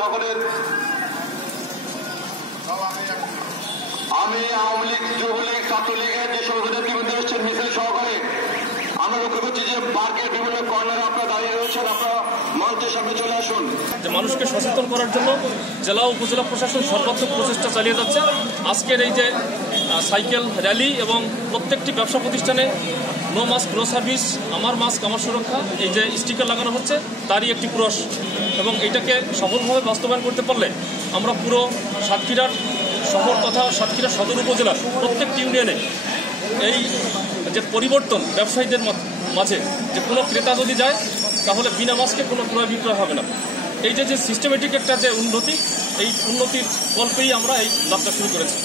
সকলের আমি আওয়ামী লীগ, যুবলীগ, ছাত্রলীগের যে সহযোগী এসছেন মিছিল সহকারে আমরা লক্ষ্য করছি যে পার্কের বিভিন্ন কর্নারে আপনারা দাঁড়িয়ে রয়েছেন, আপনারা মঞ্চের সামনে চলে আসুন। মানুষকে সচেতন করার জন্য জেলা ও উপজেলা প্রশাসন সর্বাত্মক প্রচেষ্টা চালিয়ে যাচ্ছে। আজকের এই যে সাইকেল র্যালি এবং প্রত্যেকটি ব্যবসা প্রতিষ্ঠানে নো মাস্ক নো সার্ভিস, আমার মাস্ক আমার সুরক্ষা, এই যে স্টিকার লাগানো হচ্ছে তারই একটি ক্রস, এবং এইটাকে সফলভাবে বাস্তবায়ন করতে পারলে আমরা পুরো সাতক্ষীরার শহর তথা সাতক্ষীরা সদর উপজেলার প্রত্যেকটি ইউনিয়নে এই যে পরিবর্তন ব্যবসায়ীদের মাঝে, যে কোনো ক্রেতা যদি যায় তাহলে বিনা মাস্কে কোনো ক্রয় বিক্রয় হবে না, এই যে সিস্টেমেটিক একটা যে উন্নতি, এই উন্নতির গল্পেই আমরা এই যাত্রা শুরু করেছি।